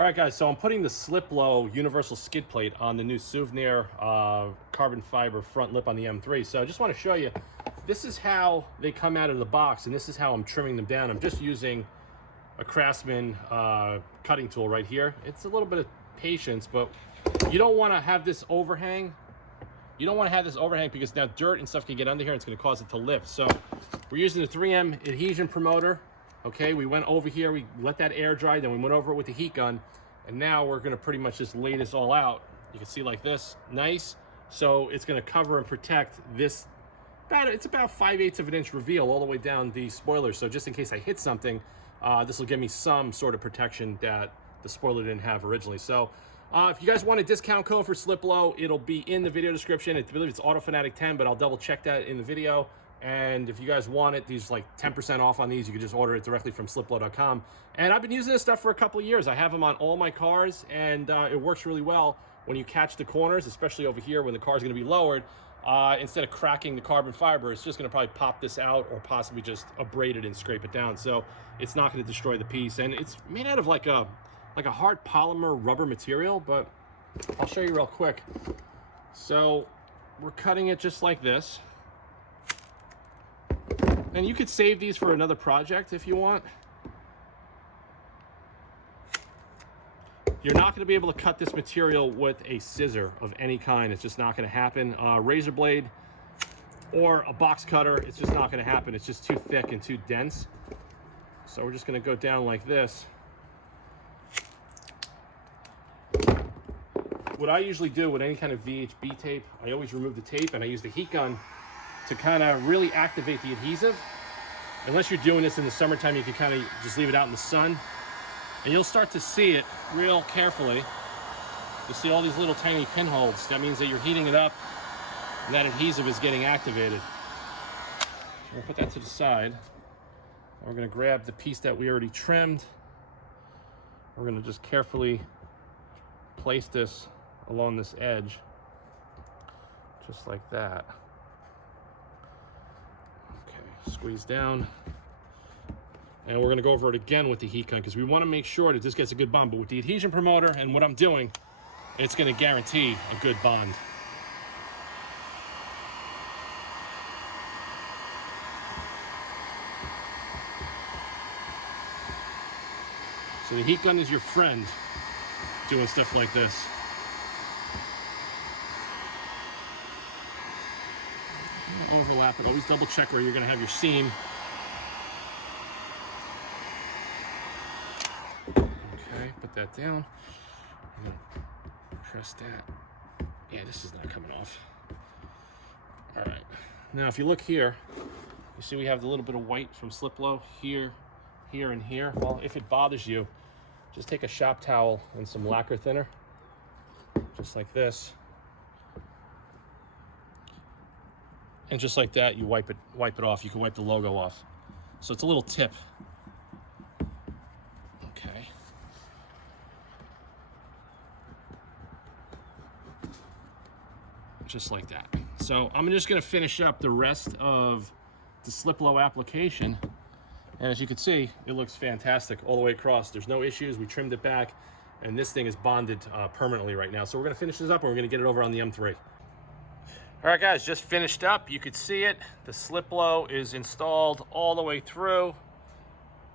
All right, guys, so I'm putting the SLIPLO universal skid plate on the new Suvneer carbon fiber front lip on the M3. So I just want to show you, this is how they come out of the box, and this is how I'm trimming them down. I'm just using a Craftsman cutting tool right here. It's a little bit of patience, but you don't want to have this overhang. You don't want to have this overhang because now dirt and stuff can get under here and it's going to cause it to lift. So we're using the 3M adhesion promoter. Okay, we went over here, we let that air dry, then we went over it with the heat gun, and now we're gonna pretty much just lay this all out. You can see like this, nice. So it's gonna cover and protect this, it's about 5/8 of an inch reveal all the way down the spoiler. So just in case I hit something, this will give me some sort of protection that the spoiler didn't have originally. So if you guys want a discount code for SLIPLO, it'll be in the video description. I believe it's AutoFanatic10, but I'll double check that in the video. And if you guys want it, these like 10% off on these. You can just order it directly from sliplo.com. And I've been using this stuff for a couple of years. I have them on all my cars, and it works really well when you catch the corners, especially over here when the car's going to be lowered. Instead of cracking the carbon fiber, it's just going to probably pop this out or possibly just abrade it and scrape it down. So it's not going to destroy the piece. And it's made out of like a hard polymer rubber material, but I'll show you real quick. So we're cutting it just like this. And you could save these for another project if you want. You're not going to be able to cut this material with a scissor of any kind. It's just not going to happen. Razor blade or a box cutter, it's just not going to happen. It's just too thick and too dense. So we're just going to go down like this. What I usually do with any kind of VHB tape, I always remove the tape and I use the heat gun to kind of really activate the adhesive. Unless you're doing this in the summertime, you can kind of just leave it out in the sun, and you'll start to see it real carefully. You see all these little tiny pinholes. That means that you're heating it up and that adhesive is getting activated. We'll put that to the side. We're going to grab the piece that we already trimmed. We're going to just carefully place this along this edge, just like that. Squeeze down, and we're going to go over it again with the heat gun because we want to make sure that this gets a good bond. But with the adhesion promoter and what I'm doing, it's going to guarantee a good bond. So the heat gun is your friend doing stuff like this. Overlap it. Always double check where you're going to have your seam. Okay, put that down. Press that. Yeah, this is not coming off. All right. Now, if you look here, you see we have the little bit of white from SLIPLO here, here, and here. Well, if it bothers you, just take a shop towel and some lacquer thinner, just like this. And just like that, you wipe it off. You can wipe the logo off. So it's a little tip. Okay. Just like that. So I'm just gonna finish up the rest of the SLIPLO application. And as you can see, it looks fantastic all the way across. There's no issues. We trimmed it back, and this thing is bonded permanently right now. So we're gonna finish this up and we're gonna get it over on the M3. All right, guys, just finished up. You could see it. The SLIPLO is installed all the way through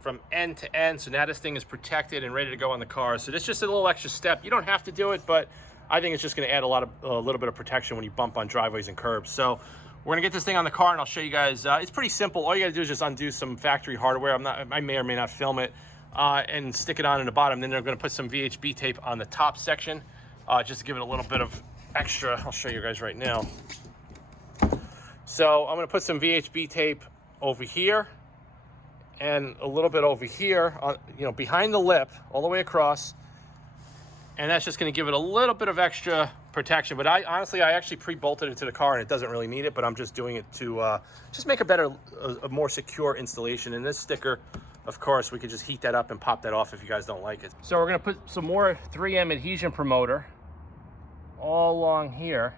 from end to end. So now this thing is protected and ready to go on the car. So this is just a little extra step. You don't have to do it, but I think it's just going to add a little bit of protection when you bump on driveways and curbs. So we're going to get this thing on the car, and I'll show you guys. It's pretty simple. All you got to do is just undo some factory hardware. I may or may not film it, and stick it on in the bottom. Then they're going to put some VHB tape on the top section, just to give it a little bit of extra. I'll show you guys right now. So I'm going to put some VHB tape over here and a little bit over here, behind the lip, all the way across, and that's just going to give it a little bit of extra protection. But I actually pre-bolted it to the car, and it doesn't really need it, but I'm just doing it to just make a more secure installation. And this sticker, of course, we could just heat that up and pop that off if you guys don't like it. So we're going to put some more 3M adhesion promoter all along here,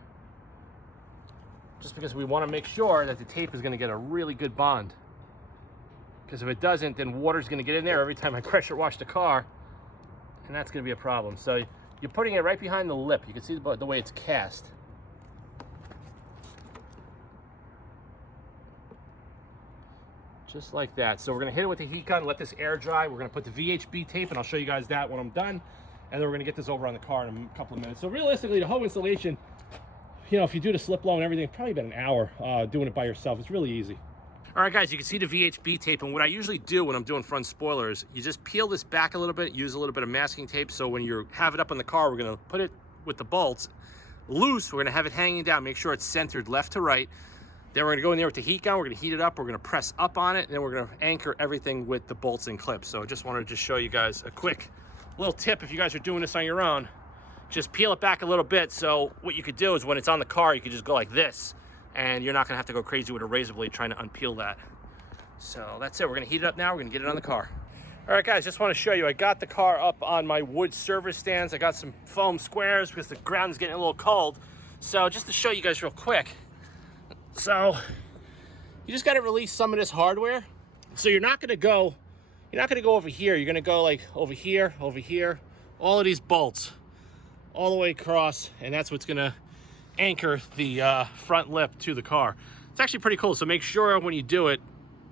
just because we want to make sure that the tape is going to get a really good bond. Because if it doesn't, then water's going to get in there every time I pressure wash the car, and that's going to be a problem. So you're putting it right behind the lip. You can see the way it's cast. Just like that. So we're going to hit it with the heat gun, let this air dry. We're going to put the VHB tape, and I'll show you guys that when I'm done. And then we're going to get this over on the car in a couple of minutes. So realistically, the whole installation, you know, if you do the SLIPLO and everything, probably about an hour doing it by yourself. It's really easy. All right, guys, you can see the VHB tape. And what I usually do when I'm doing front spoilers, you just peel this back a little bit, use a little bit of masking tape. So when you have it up in the car, we're going to put it with the bolts loose. We're going to have it hanging down. Make sure it's centered left to right. Then we're going to go in there with the heat gun. We're going to heat it up. We're going to press up on it. And then we're going to anchor everything with the bolts and clips. So I just wanted to just show you guys a quick little tip. If you guys are doing this on your own, just peel it back a little bit. So what you could do is when it's on the car, you could just go like this. And you're not going to have to go crazy with a razor blade trying to unpeel that. So that's it. We're going to heat it up now. We're going to get it on the car. All right, guys, just want to show you. I got the car up on my wood service stands. I got some foam squares because the ground is getting a little cold. So just to show you guys real quick. So you just got to release some of this hardware. So you're not going to go over here. You're going to go like over here, all of these bolts all the way across, and that's what's going to anchor the front lip to the car. It's actually pretty cool. So make sure when you do it,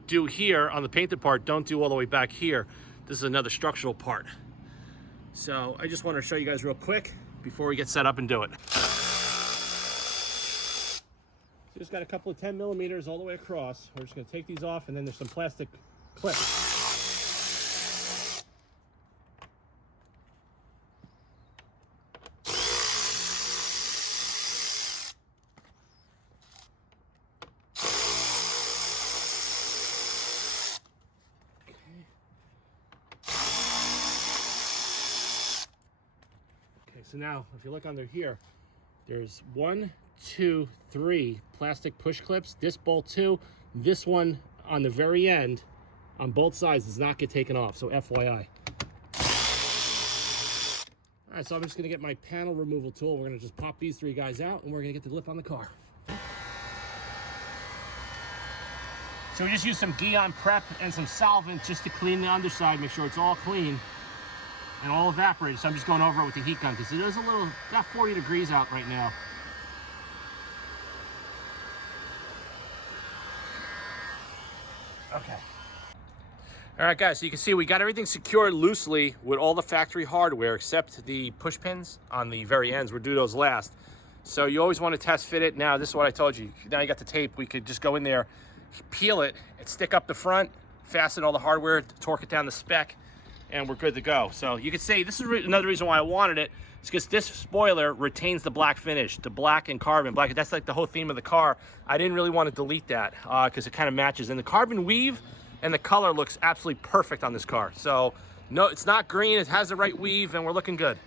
do here on the painted part, don't do all the way back here. This is another structural part. So I just wanted to show you guys real quick before we get set up and do it. Just got a couple of 10 millimeters all the way across. We're just going to take these off, and then there's some plastic clips. Okay, so now if you look under here, there's 1, 2, 3 plastic push clips. This bolt too. This one on the very end on both sides does not get taken off, so FYI. All right, so I'm just going to get my panel removal tool. We're going to just pop these 3 guys out, and we're going to get the lip on the car. So we just use some Gion prep and some solvent just to clean the underside, make sure it's all clean and all evaporated. So I'm just going over it with the heat gun because it is about 40 degrees out right now. Okay. All right, guys, so you can see we got everything secured loosely with all the factory hardware except the push pins on the very ends. We'll do those last. So you always want to test fit it. Now, this is what I told you. Now you got the tape. We could just go in there, peel it, and stick up the front, fasten all the hardware, torque it down the spec, and we're good to go. So you could say this is another reason why I wanted it. It's because this spoiler retains the black finish, the black and carbon black. That's like the whole theme of the car. I didn't really want to delete that because it kind of matches. And the carbon weave and the color looks absolutely perfect on this car. So no, it's not green. It has the right weave, and we're looking good.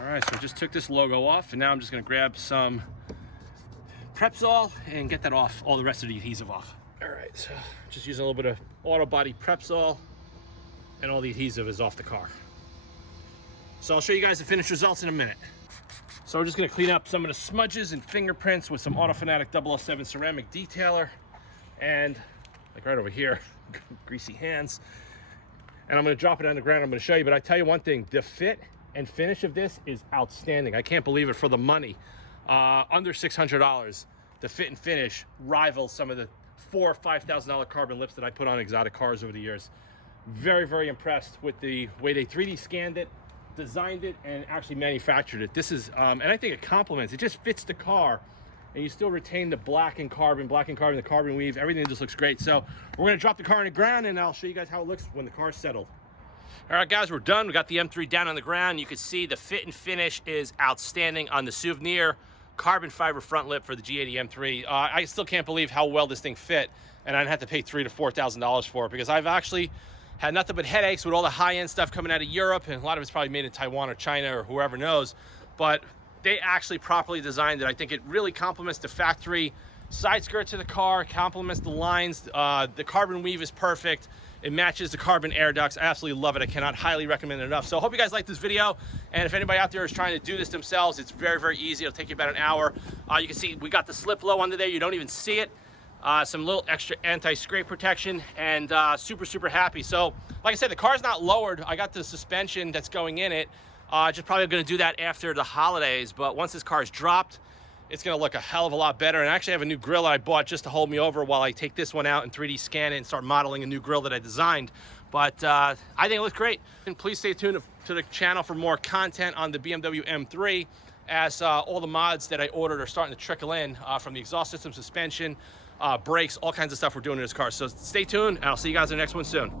All right, so I just took this logo off, and now I'm just gonna grab some Prepsol and get that off, all the rest of the adhesive off. All right, so just using a little bit of auto body Prepsol, and all the adhesive is off the car. So I'll show you guys the finished results in a minute. So we're just gonna clean up some of the smudges and fingerprints with some Auto Fanatic 007 ceramic detailer, and like right over here, greasy hands. And I'm gonna drop it on the ground. I'm gonna show you, but I tell you one thing, the fit and finish of this is outstanding. I can't believe it. For the money, under $600, the fit and finish rivals some of the $4,000 or $5,000 carbon lips that I put on exotic cars over the years. Very, very impressed with the way they 3D scanned it, designed it, and actually manufactured it. This is, and I think it complements. It just fits the car, and you still retain the black and carbon, the carbon weave. Everything just looks great. So we're gonna drop the car on the ground, and I'll show you guys how it looks when the car's settled. All right, guys, we're done. We got the M3 down on the ground. You can see the fit and finish is outstanding on the Suvneer carbon fiber front lip for the G80 M3. I still can't believe how well this thing fit, and I'd have to pay $3,000 to $4,000 for it because I've actually Had nothing but headaches with all the high-end stuff coming out of Europe, and a lot of it's probably made in Taiwan or China or whoever knows. But they actually properly designed it. I think it really complements the factory side skirts of the car, complements the lines. The carbon weave is perfect. It matches the carbon air ducts. I absolutely love it. I cannot highly recommend it enough. So I hope you guys like this video. And if anybody out there is trying to do this themselves, it's very, very easy. It'll take you about an hour. You can see we got the SLIPLO under there. You don't even see it. Some little extra anti-scrape protection, and super, super happy. So like I said, the car's not lowered. I got the suspension that's going in it. Just probably going to do that after the holidays. But once this car is dropped, it's going to look a hell of a lot better. And I actually have a new grill I bought just to hold me over while I take this one out and 3D scan it and start modeling a new grill that I designed. But I think it looks great. And please stay tuned to the channel for more content on the BMW M3, as all the mods that I ordered are starting to trickle in, from the exhaust system, suspension, brakes, all kinds of stuff we're doing in this car. So stay tuned, and I'll see you guys in the next one soon.